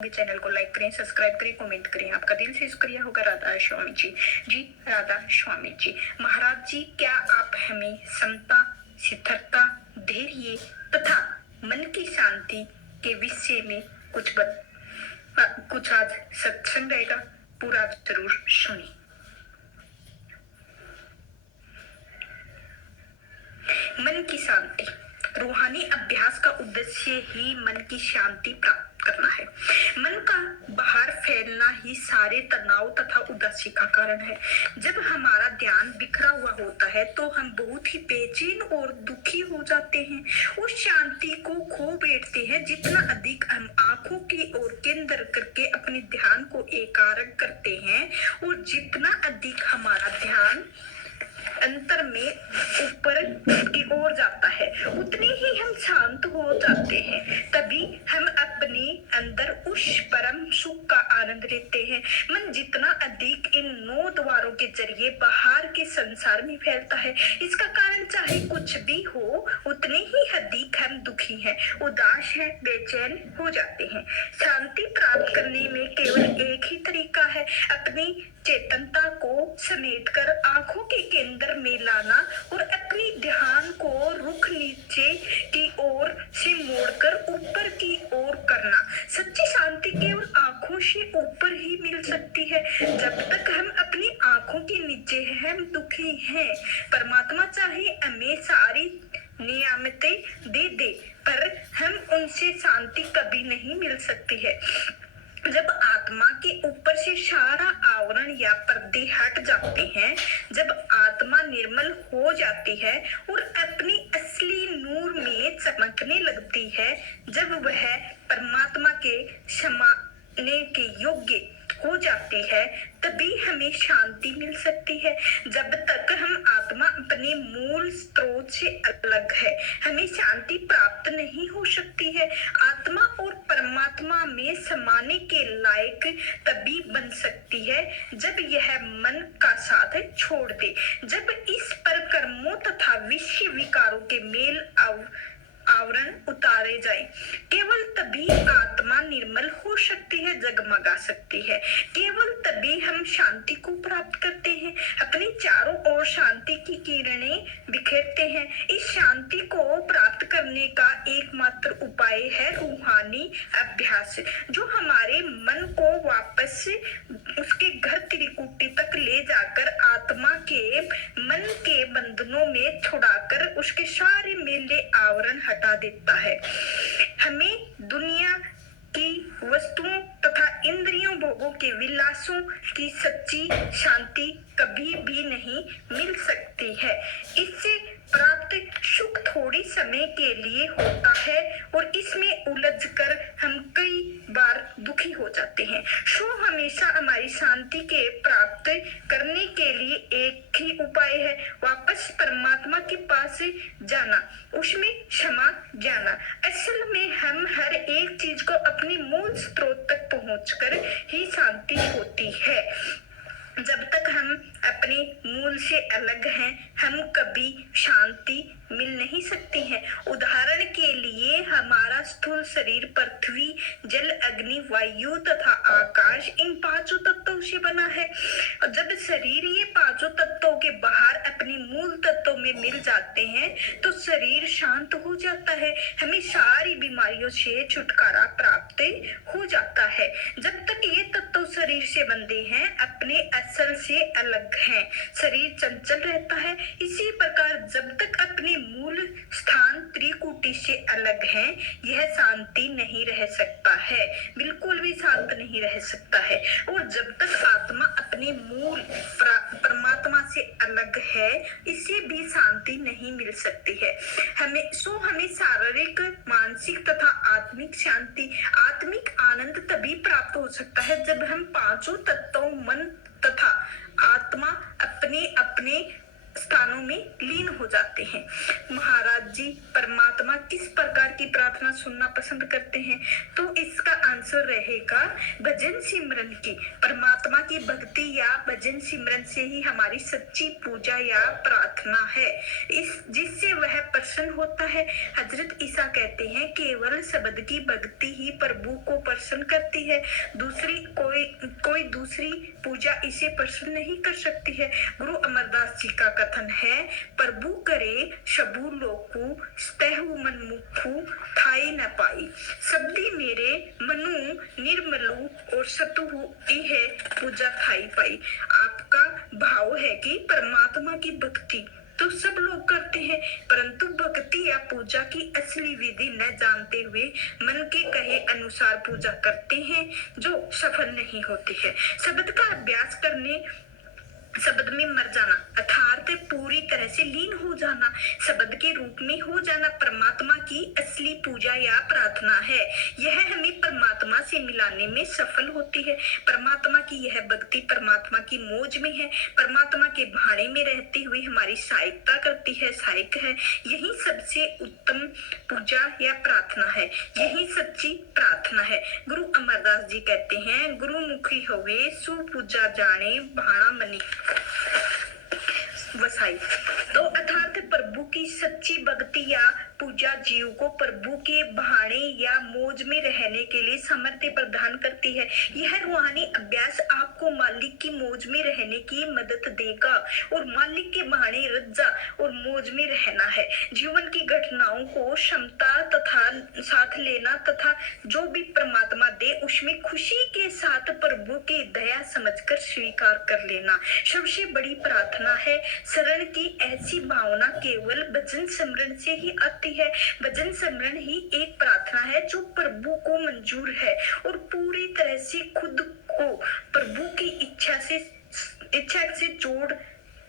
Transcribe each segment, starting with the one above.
भी चैनल को लाइक करें, सब्सक्राइब करें, कमेंट करें। आपका दिल से शुक्रिया होगा राधा स्वामी जी। जी राधा स्वामी जी। महाराज जी, क्या आप हमें समता, स्थिरता, धैर्य तथा मन की शांति के विषय में कुछ आज सत्संग रहेगा, पूरा जरूर सुनिए। मन की शांति। रूहानी अभ्यास का उद्देश्य ही मन की शांति प्राप्त करना है। मन का बाहर फैलना ही सारे तनाव तथा उदासी का कारण है। जब हमारा ध्यान बिखरा हुआ होता है तो हम बहुत ही बेचैन और दुखी हो जाते हैं, उस शांति को खो बैठते हैं। जितना अधिक हम आंखों की ओर केंद्र करके अपने ध्यान को एकाग्र करते हैं और जितना अधिक हमारा ध्यान अंतर में ऊपर की ओर जाता है, उतने ही हम शांत हो जाते हैं। तभी हम अपने अंदर उस परम सुख का आनंद लेते हैं। मन जितना अधिक इन 9 द्वारों के जरिए बाहर के संसार में फैलता है, इसका कारण चाहे कुछ भी हो, उतने ही अधिक हम दुखी हैं, उदास हैं, बेचैन हो जाते हैं। शांति प्राप्त करने में केवल एक ही तरीका है, अपनी चेतनता को समेटकर आंखों के केंद्र में लाना और अपनी ध्यान को रुख नीचे की ओर से मोड़कर ऊपर की ओर करना। सच्ची शांति केवल आंखों से ऊपर ही मिल सकती है। जब तक हम अपनी आंखों के नीचे हैं, हम दुखी हैं। परमात्मा चाहे हमें सारी नियामतें दे दे, पर हम उनसे शांति कभी नहीं मिल सकती है। जब आत्मा के ऊपर से सारा आवरण या पर्दे हट जाते हैं, जब आत्मा निर्मल हो जाती है और अपनी असली नूर में चमकने लगती है, जब वह परमात्मा के समाने के योग्य हो जाती है, तभी हमें शांति मिल सकती है। जब तक हम आत्मा अपने मूल स्रोत से अलग है, हमें शांति प्राप्त नहीं हो सकती है। आत्मा और परमात्मा में समाने के लायक तभी बन सकती है जब यह मन का साथ छोड़ दे, जब इस पर कर्मों तथा विषय विकारों के मेल आवरण उतारे जाए। केवल तभी आत्मा निर्मल हो सकती है, जगमगा सकती है। केवल तभी हम शांति को प्राप्त करते हैं, अपनी चारों ओर शांति की किरणें बिखेरते हैं। इस शांति को प्राप्त करने का एकमात्र उपाय है रूहानी अभ्यास, जो हमारे मन को वापस उसके घर त्रिकुटी तक ले जाकर आत्मा के मन के बंधनों में छुड़ाकर उसके सारे मेले आवरण हटा देता है। हमें दुनिया की वस्तुओं तथा इंद्रियों भोगों के विलासों की सच्ची शांति कभी भी नहीं मिल सकती है। इससे प्राप्त सुख थोड़ी समय के लिए होता है और इसमें उलझकर हम कई बार दुखी हो जाते हैं। सो हमेशा हमारी शांति के प्राप्त करने के लिए एक ही उपाय है, वापस परमात्मा के पास जाना, उसमें क्षमा जाना। असल में हम हर एक चीज को अपनी मूल स्रोत तक पहुंचकर ही शांति होती है। जब तक हम अपने मूल से अलग हैं, हम कभी शांति मिल नहीं सकती है। उदाहरण के लिए हमारा स्थूल शरीर पृथ्वी, जल, अग्नि, वायु तथा आकाश इन 5 तत्वों से बना है। जब शरीर ये 5 तत्वों के बाहर अपने मूल तत्वों में मिल जाते हैं तो शरीर शांत हो जाता है, हमें सारी बीमारियों से छुटकारा प्राप्त हो जाता है। जब तक ये तत्व शरीर से बंधे हैं, अपने असल से अलग हैं, शरीर चंचल रहता है। इसी प्रकार जब तक अपने मूल स्थान त्रिकुटी से अलग है, यह शांति नहीं रह सकता है, बिल्कुल भी शांत नहीं रह सकता है। और जब तक आत्मा अपने मूल परमात्मा से अलग है, इसे भी शांति नहीं मिल सकती है। हमें शारीरिक, मानसिक तथा आत्मिक शांति, आत्मिक आनंद तभी प्राप्त हो सकता है जब हम 5 तत्वों मन तथा आत्मा अपने अपने स्थानों में लीन हो जाते हैं। महाराज जी परमात्मा किस प्रकार की प्रार्थना सुनना पसंद करते हैं? तो इसका आंसर रहेगा भजन सिमरन की। परमात्मा की भक्ति या भजन सिमरन से ही हमारी सच्ची पूजा या प्रार्थना है, इस जिससे वह प्रसन्न होता है। हजरत ईसा कहते हैं केवल शब्द की भक्ति ही प्रभु को प्रसन्न करती है, दूसरी कोई दूसरी पूजा इसे प्रसन्न नहीं कर सकती है। गुरु अमरदास जी का कथन है, प्रभु करे सबू लोकू स्तहु मन मुखू थाई न पाई, शब्दी मेरे मनु निर्मलु और सतुहु इहे पूजा थाई पाई। आपका भाव है कि परमात्मा की भक्ति तो सब लोग करते हैं, परंतु भक्ति या पूजा की असली विधि न जानते हुए मन के कहे अनुसार पूजा करते हैं, जो सफल नहीं होती है। शब्द का अभ्यास करने, शब्द में मर जाना अर्थात पूरी तरह से लीन हो जाना, शब्द के रूप में हो जाना परमात्मा की असली पूजा या प्रार्थना है। यह हमें परमात्मा से मिलाने में सफल होती है। परमात्मा की यह भक्ति परमात्मा की मौज में है, परमात्मा के भाड़े में रहते हुए हमारी सहायता करती है, सहायक है। यही सबसे उत्तम पूजा या प्रार्थना है, यही सच्ची प्रार्थना है। गुरु अमरदास जी कहते हैं, गुरुमुखी होवे सुपूजा जाने भाणा मनी वसाई। तो अर्थात प्रभु की सच्ची भक्ति या पूजा जीव को प्रभु के भाणे या मौज में रहने के लिए सामर्थ्य प्रदान करती है। यह रूहानी अभ्यास आपको मालिक की मौज में रहने की मदद देगा और मालिक के भाणे रज्जा और मौज में रहना है। जीवन की घटनाओं को क्षमता तथा साथ लेना तथा जो भी परमात्मा दे उसमें खुशी के साथ प्रभु की दया समझकर स्वीकार कर लेना सबसे बड़ी प्रार्थना है। शरण की ऐसी भावना केवल भजन सिमरन से ही आती है। भजन सिमरन ही एक प्रार्थना है जो प्रभु को मंजूर है और पूरी तरह से खुद को प्रभु की इच्छा से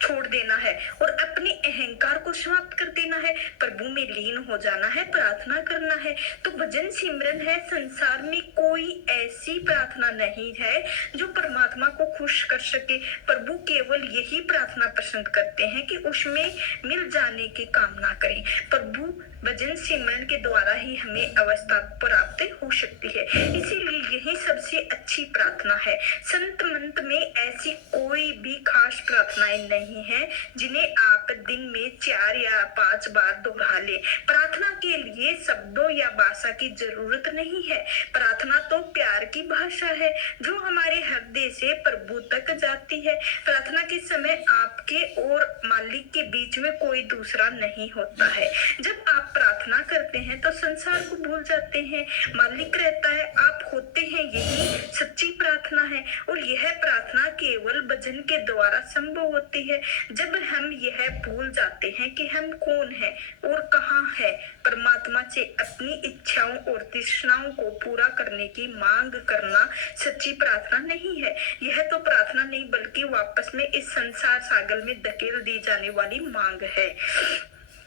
छोड़ देना है और अपने अहंकार को समाप्त कर देना है, प्रभु में लीन हो जाना है, प्रार्थना करना है। तो भजन सिमरन है। संसार में कोई ऐसी प्रार्थना नहीं है जो परमात्मा को खुश कर सके। प्रभु केवल यही प्रार्थना पसंद करते हैं कि उसमें मिल जाने की कामना करें। प्रभु भजन सिमरन के द्वारा ही हमें अवस्था प्राप्त हो सकती है, इसीलिए यही सबसे अच्छी प्रार्थना है। संत मंत में ऐसी कोई भी खास प्रार्थनाएं नहीं है जिन्हें आप दिन में 4 या 5 बार दोहरा ले। प्रार्थना के लिए शब्दों या भाषा की जरूरत नहीं है। प्रार्थना तो प्यार की भाषा है जो हमारे हृदय से प्रभु तक जाती है। प्रार्थना के समय आपके और मालिक के बीच में कोई दूसरा नहीं होता है। जब आप प्रार्थना करते हैं तो संसार को भूल जाते हैं, मालिक रहता है, आप होते हैं, यही सच्ची प्रार्थना है। और यह प्रार्थना केवल भजन के द्वारा संभव होती है। जब हम यह भूल जाते हैं कि हम कौन हैं और कहाँ हैं, परमात्मा से अपनी इच्छाओं और तृष्णाओं को पूरा करने की मांग करना सच्ची प्रार्थना नहीं है। यह तो प्रार्थना नहीं बल्कि वापस में इस संसार सागर में धकेल दी जाने वाली मांग है।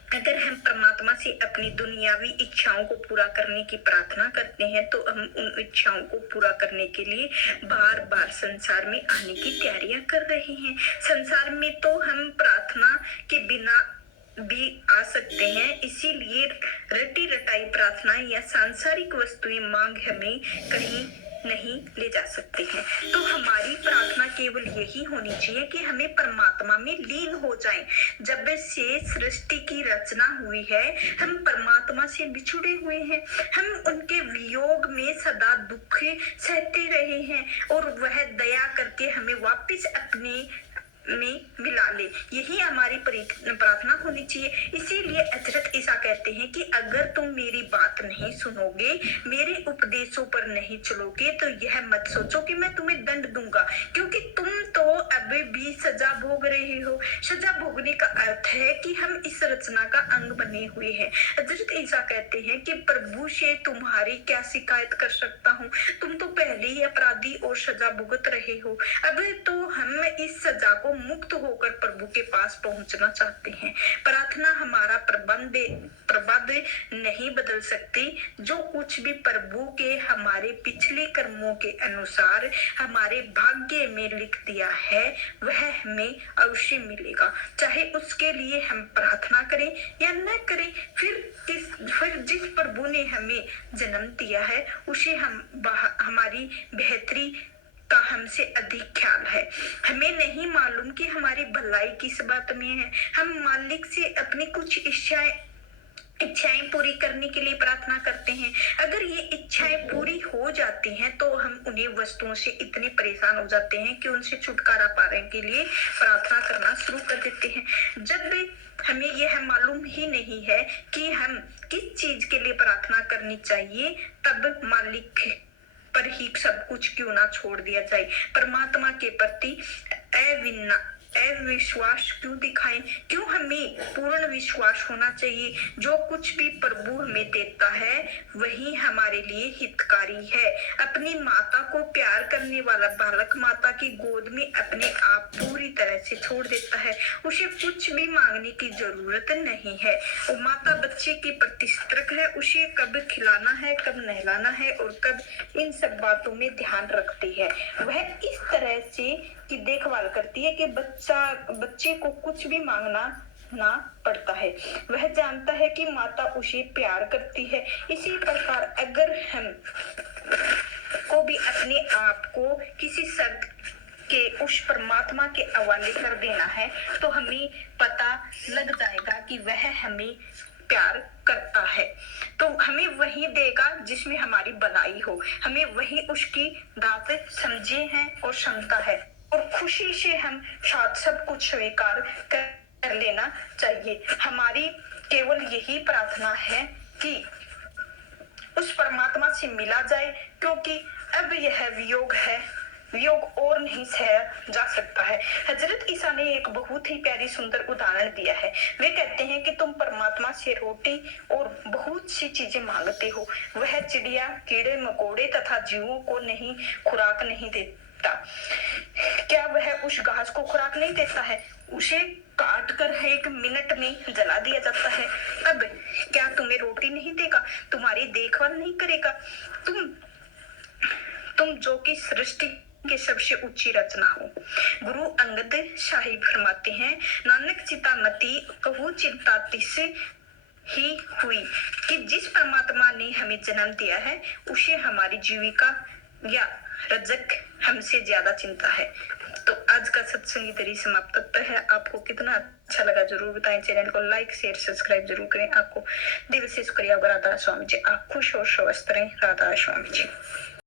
अगर हम परमात्मा से अपनी दुनियावी इच्छाओं को पूरा करने की प्रार्थना करते हैं तो हम उन इच्छाओं को पूरा करने के लिए बार बार संसार में आने की तैयारियां कर रहे हैं। संसार में तो हम प्रार्थना के बिना भी आ सकते हैं, इसीलिए रटी रटाई प्रार्थना या सांसारिक वस्तुएं मांग हमें कहीं नहीं ले जा सकते हैं। तो हमारी प्रार्थना केवल यही होनी चाहिए कि हमें परमात्मा में लीन हो जाएं। जब से सृष्टि की रचना हुई है हम परमात्मा से बिछुड़े हुए हैं, हम उनके वियोग में सदा दुख सहते रहे हैं और वह दया करके हमें वापस अपने में मिला ले, यही हमारी प्रार्थना होनी चाहिए। इसीलिए हजरत ईसा कहते हैं कि अगर तुम मेरी बात नहीं सुनोगे, मेरे उपदेशों पर नहीं चलोगे तो यह मत सोचो कि मैं तुम्हें दंड दूंगा, क्योंकि तुम तो अभी भी सजा भोग रहे हो। सजा भोगने का अर्थ है कि हम इस रचना का अंग बने हुए हैं। हजरत ईसा कहते हैं कि प्रभु से तुम्हारी क्या शिकायत कर सकता हूँ, तुम तो पहले ही अपराधी और सजा भुगत रहे हो। अब तो हम इस सजा को मुक्त होकर प्रभु के पास पहुंचना चाहते हैं। प्रार्थना हमारा प्रबंध नहीं बदल सकती। जो कुछ भी प्रभु के हमारे पिछले कर्मों के अनुसार हमारे भाग्य में लिख दिया है वह हमें अवश्य मिलेगा, चाहे उसके लिए हम प्रार्थना करें या न करें। फिर जिस प्रभु ने हमें जन्म दिया है उसे हमारी बेहतरी का हमसे अधिक ख्याल है। हमें नहीं मालूम कि हमारी भलाई किस बात में है। हम मालिक से अपनी कुछ इच्छाएं पूरी करने के लिए प्रार्थना करते हैं। अगर ये इच्छाएं पूरी हो जाती हैं तो हम उन्हीं वस्तुओं से इतने परेशान हो जाते हैं कि उनसे छुटकारा पाने के लिए प्रार्थना करना शुरू कर देते हैं। जब हमें यह मालूम ही नहीं है कि हम किस चीज के लिए प्रार्थना करनी चाहिए, तब मालिक पर ही सब कुछ क्यों ना छोड़ दिया जाए। परमात्मा के प्रति अविश्वास क्यों दिखाएं? क्यों हमें पूर्ण विश्वास होना चाहिए। जो कुछ भी प्रभु हमें देता है वही हमारे लिए हितकारी है। अपनी माता को प्यार करने वाला बालक माता की गोद में अपने आप पूरी तरह से छोड़ देता है। उसे कुछ भी मांगने की जरूरत नहीं है। वो माता बच्चे की प्रति सतर्क है। उसे कब खिलाना है, कब नहलाना है और कब इन सब बातों में ध्यान रखती है। वह इस तरह से की देखभाल करती है कि बच्चे को कुछ भी मांगना ना पड़ता है। वह जानता है कि माता उसे प्यार करती है। इसी प्रकार अगर हम को भी अपने आप को किसी शर्त के उस परमात्मा के हवाले कर देना है तो हमें पता लग जाएगा कि वह हमें प्यार करता है, तो हमें वही देगा जिसमें हमारी भलाई हो। हमें वही उसकी दात समझे हैं और क्षमता है और खुशी से हम शायद सब कुछ स्वीकार कर लेना चाहिए। हमारी केवल यही प्रार्थना है कि उस परमात्मा से मिला जाए, क्योंकि अब यह वियोग और नहीं सहा जा सकता है। हजरत ईसा ने एक बहुत ही प्यारी सुंदर उदाहरण दिया है। वे कहते हैं कि तुम परमात्मा से रोटी और बहुत सी चीजें मांगते हो, वह चिड़िया, कीड़े मकोड़े तथा जीवों को खुराक नहीं देता। क्या वह उस घास को खुराक नहीं देता है? उसे काट कर 1 मिनट में जला दिया जाता है। तब क्या तुम्हें रोटी नहीं देगा? तुम्हारी देखभाल नहीं करेगा? तुम जो कि सृष्टि के सबसे ऊंची रचना हो। गुरु अंगद शाही फरमाते हैं, नानक चिता मती कहू चिंता तिस ही हुई, कि जिस परमात्मा ने हमें जन्म दिया है उसे हमारी जीविका या रजक हमसे ज्यादा चिंता है। तो आज का सत्संग इधर ही समाप्त होता है। आपको कितना अच्छा लगा जरूर बताएं। चैनल को लाइक शेयर सब्सक्राइब जरूर करें। आपको दिल से शुक्रिया। राधा स्वामी जी। आप खुश और स्वस्थ रहें। राधा स्वामी जी।